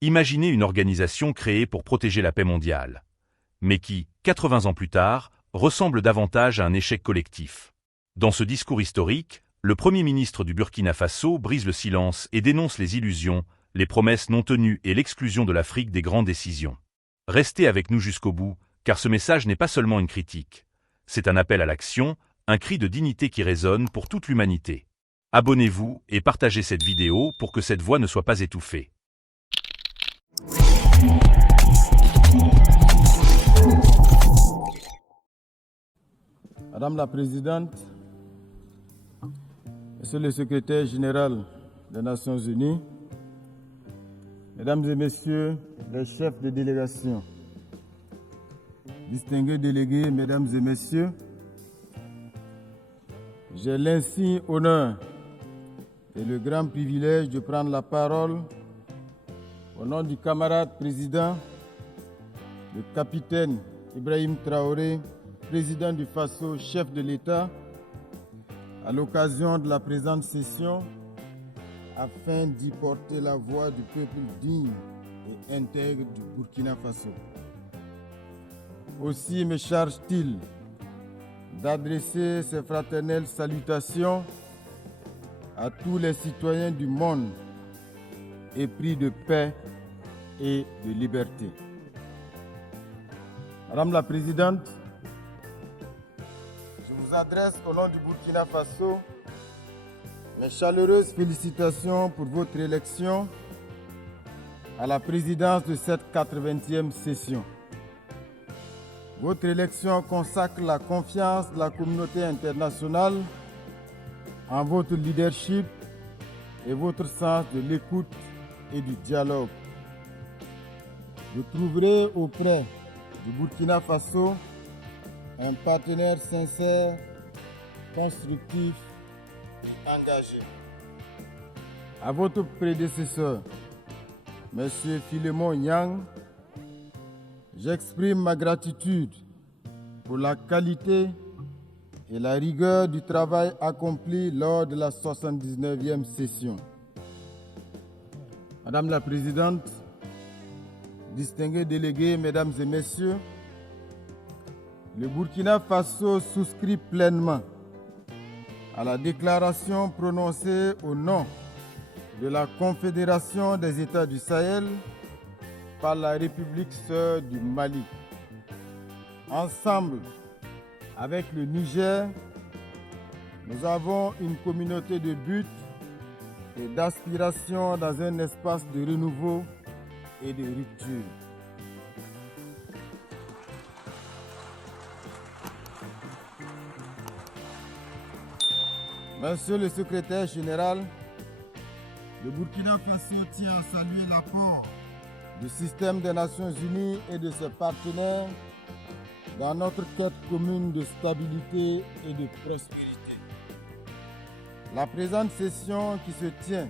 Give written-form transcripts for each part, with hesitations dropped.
Imaginez une organisation créée pour protéger la paix mondiale, mais qui, 80 ans plus tard, ressemble davantage à un échec collectif. Dans ce discours historique, le Premier ministre du Burkina Faso brise le silence et dénonce les illusions, les promesses non tenues et l'exclusion de l'Afrique des grandes décisions. Restez avec nous jusqu'au bout, car ce message n'est pas seulement une critique. C'est un appel à l'action, un cri de dignité qui résonne pour toute l'humanité. Abonnez-vous et partagez cette vidéo pour que cette voix ne soit pas étouffée. Madame la Présidente, Monsieur le Secrétaire général des Nations Unies, Mesdames et Messieurs les chefs de délégation, distingués délégués, Mesdames et Messieurs, j'ai l'insigne honneur et le grand privilège de prendre la parole au nom du camarade président, le capitaine Ibrahim Traoré, président du Faso, chef de l'État, à l'occasion de la présente session, afin d'y porter la voix du peuple digne et intègre du Burkina Faso. Aussi me charge-t-il d'adresser ces fraternelles salutations à tous les citoyens du monde épris de paix et de liberté. Madame la Présidente, je vous adresse au nom du Burkina Faso mes chaleureuses félicitations pour votre élection à la présidence de cette 80e session. Votre élection consacre la confiance de la communauté internationale en votre leadership et votre sens de l'écoute et du dialogue. Vous trouverez auprès du Burkina Faso un partenaire sincère, constructif et engagé. À votre prédécesseur, M. Philémon Yang, j'exprime ma gratitude pour la qualité et la rigueur du travail accompli lors de la 79e session. Madame la Présidente, distingués délégués, Mesdames et Messieurs, le Burkina Faso souscrit pleinement à la déclaration prononcée au nom de la Confédération des États du Sahel par la République sœur du Mali. Ensemble, avec le Niger, nous avons une communauté de buts et d'aspiration dans un espace de renouveau et de rupture. Monsieur le Secrétaire général, le Burkina Faso tient à saluer l'apport du système des Nations Unies et de ses partenaires dans notre quête commune de stabilité et de prospérité. La présente session qui se tient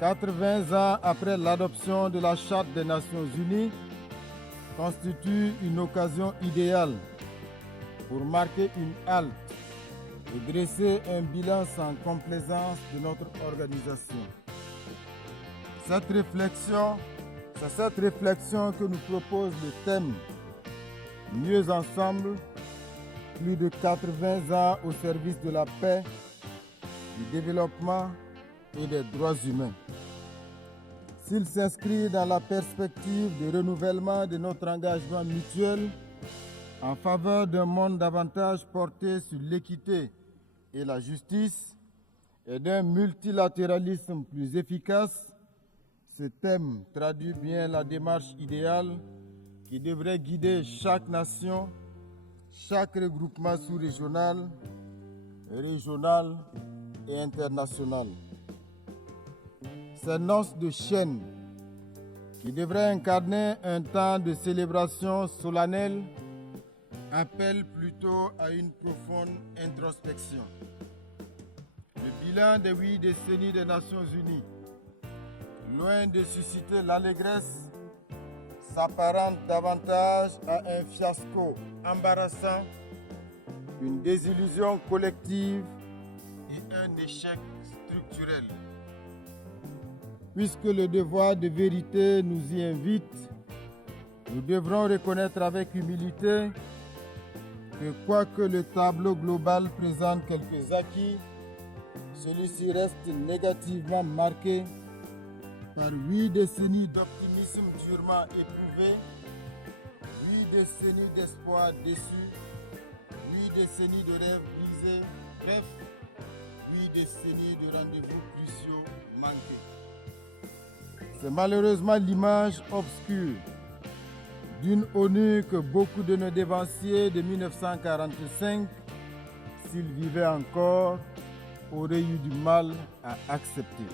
80 ans après l'adoption de la Charte des Nations Unies constitue une occasion idéale pour marquer une halte et dresser un bilan sans complaisance de notre organisation. C'est cette réflexion que nous propose le thème « Mieux ensemble, plus de 80 ans au service de la paix, du développement et des droits humains ». S'il s'inscrit dans la perspective de renouvellement de notre engagement mutuel en faveur d'un monde davantage porté sur l'équité et la justice et d'un multilatéralisme plus efficace, ce thème traduit bien la démarche idéale qui devrait guider chaque nation, chaque regroupement sous-régional, régional et international. Ces noces de chaîne qui devraient incarner un temps de célébration solennelle appellent plutôt à une profonde introspection. Le bilan des 8 décennies des Nations Unies, loin de susciter l'allégresse, s'apparente davantage à un fiasco embarrassant, une désillusion collective et un échec structurel. Puisque le devoir de vérité nous y invite, nous devrons reconnaître avec humilité que quoique le tableau global présente quelques acquis, celui-ci reste négativement marqué par 8 décennies d'optimisme durement éprouvé, 8 décennies d'espoir déçus, 8 décennies de rêves brisés, bref, 8 décennies de rendez-vous cruciaux manqués. C'est malheureusement l'image obscure d'une ONU que beaucoup de nos dévanciers de 1945, s'ils vivaient encore, auraient eu du mal à accepter.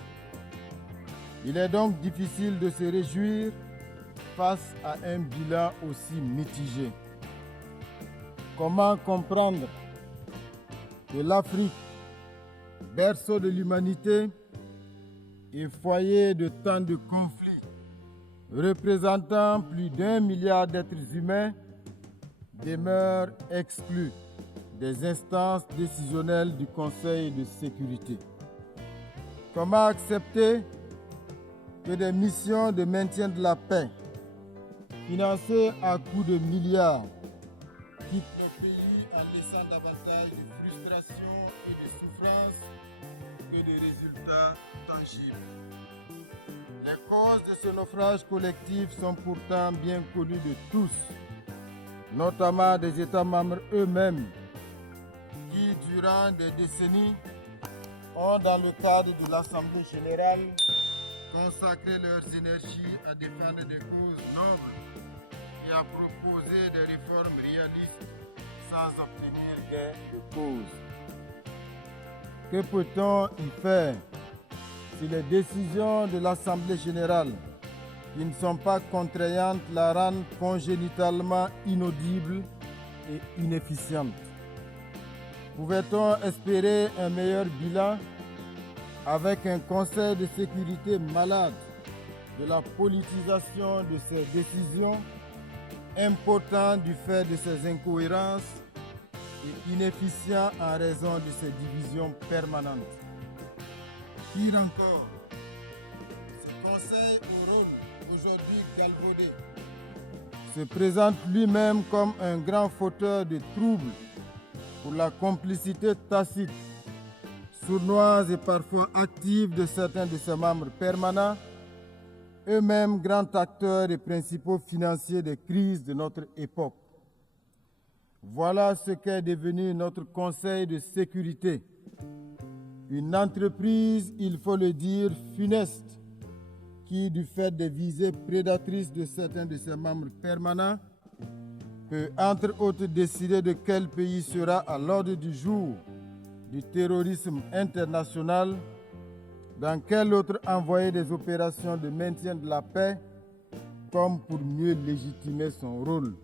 Il est donc difficile de se réjouir face à un bilan aussi mitigé. Comment comprendre que l'Afrique, berceau de l'humanité et foyer de tant de conflits, représentant plus d'1 milliard d'êtres humains, demeure exclue des instances décisionnelles du Conseil de sécurité? Comment accepter que des missions de maintien de la paix, financées à coups de milliards, quittent le pays en laissant davantage de frustration et de souffrance que de résultats tangibles? Les causes de ce naufrage collectif sont pourtant bien connues de tous, notamment des États membres eux-mêmes, qui, durant des décennies, ont, dans le cadre de l'Assemblée générale, consacré leurs énergies à défendre des causes nobles et à proposer des réformes réalistes sans obtenir gain de cause. Que peut-on y faire si les décisions de l'Assemblée générale, qui ne sont pas contraignantes, la rendent congénitalement inaudible et inefficiente? Pouvait-on espérer un meilleur bilan avec un Conseil de sécurité malade de la politisation de ses décisions, impotent du fait de ses incohérences et inefficient en raison de ses divisions permanentes? Pire encore, ce Conseil au rôle aujourd'hui galvaudé se présente lui-même comme un grand fauteur de troubles pour la complicité tacite, sournoise et parfois active de certains de ses membres permanents, eux-mêmes grands acteurs et principaux financiers des crises de notre époque. Voilà ce qu'est devenu notre Conseil de sécurité. Une entreprise, il faut le dire, funeste, qui, du fait des visées prédatrices de certains de ses membres permanents, peut entre autres décider de quel pays sera à l'ordre du jour du terrorisme international, dans quel autre envoyer des opérations de maintien de la paix, comme pour mieux légitimer son rôle.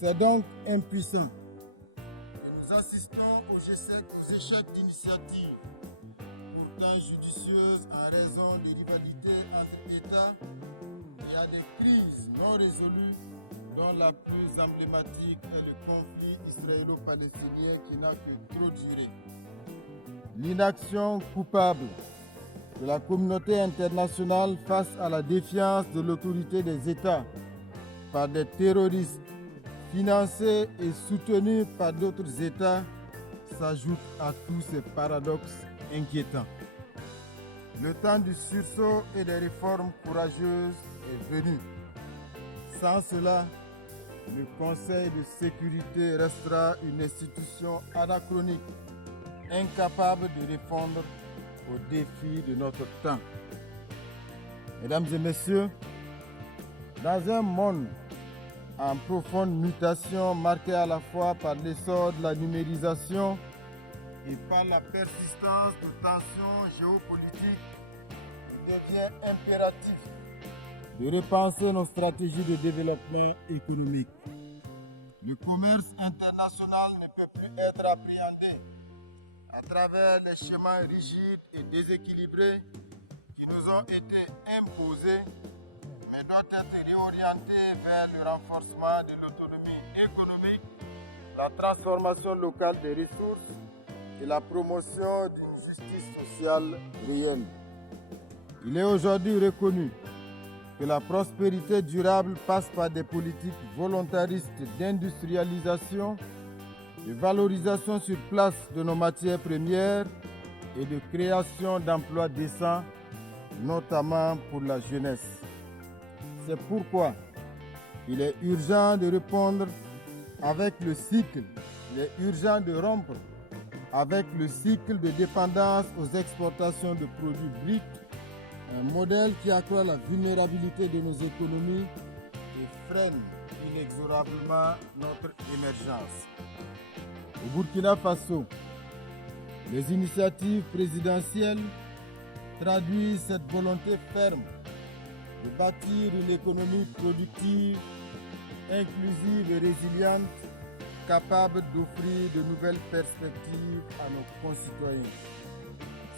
C'est donc impuissant que nous assistons aux échecs d'initiatives, pourtant judicieuses en raison de rivalités entre États et à des crises non résolues, dont la plus emblématique est le conflit israélo-palestinien qui n'a que trop duré. L'inaction coupable de la communauté internationale face à la défiance de l'autorité des États par des terroristes financés et soutenus par d'autres États s'ajoute à tous ces paradoxes inquiétants. Le temps du sursaut et des réformes courageuses est venu. Sans cela, le Conseil de sécurité restera une institution anachronique, incapable de répondre aux défis de notre temps. Mesdames et messieurs, dans un monde en profonde mutation marqué à la fois par l'essor de la numérisation et par la persistance de tensions géopolitiques, il devient impératif de repenser nos stratégies de développement économique. Le commerce international ne peut plus être appréhendé à travers les schémas rigides et déséquilibrés qui nous ont été imposés, mais doit être réorienté vers le renforcement de l'autonomie économique, la transformation locale des ressources et la promotion d'une justice sociale réelle. Il est aujourd'hui reconnu que la prospérité durable passe par des politiques volontaristes d'industrialisation, de valorisation sur place de nos matières premières et de création d'emplois décents, notamment pour la jeunesse. C'est pourquoi il est urgent de répondre avec le cycle, il est urgent de rompre avec le cycle de dépendance aux exportations de produits bruts, un modèle qui accroît la vulnérabilité de nos économies et freine inexorablement notre émergence. Au Burkina Faso, les initiatives présidentielles traduisent cette volonté ferme de bâtir une économie productive, inclusive et résiliente, capable d'offrir de nouvelles perspectives à nos concitoyens.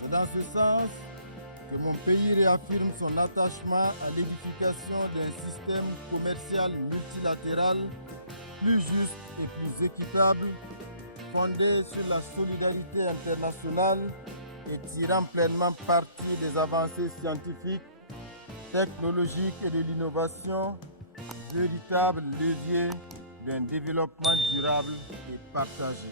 C'est dans ce sens que mon pays réaffirme son attachement à l'édification d'un système commercial multilatéral plus juste et plus équitable, fondé sur la solidarité internationale et tirant pleinement parti des avancées scientifiques, technologiques et de l'innovation, véritable levier d'un développement durable et partagé.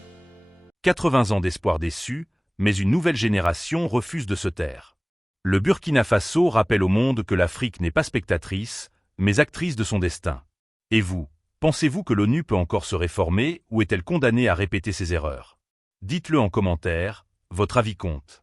80 ans d'espoir déçu, mais une nouvelle génération refuse de se taire. Le Burkina Faso rappelle au monde que l'Afrique n'est pas spectatrice, mais actrice de son destin. Et vous, pensez-vous que l'ONU peut encore se réformer ou est-elle condamnée à répéter ses erreurs? Dites-le en commentaire, votre avis compte.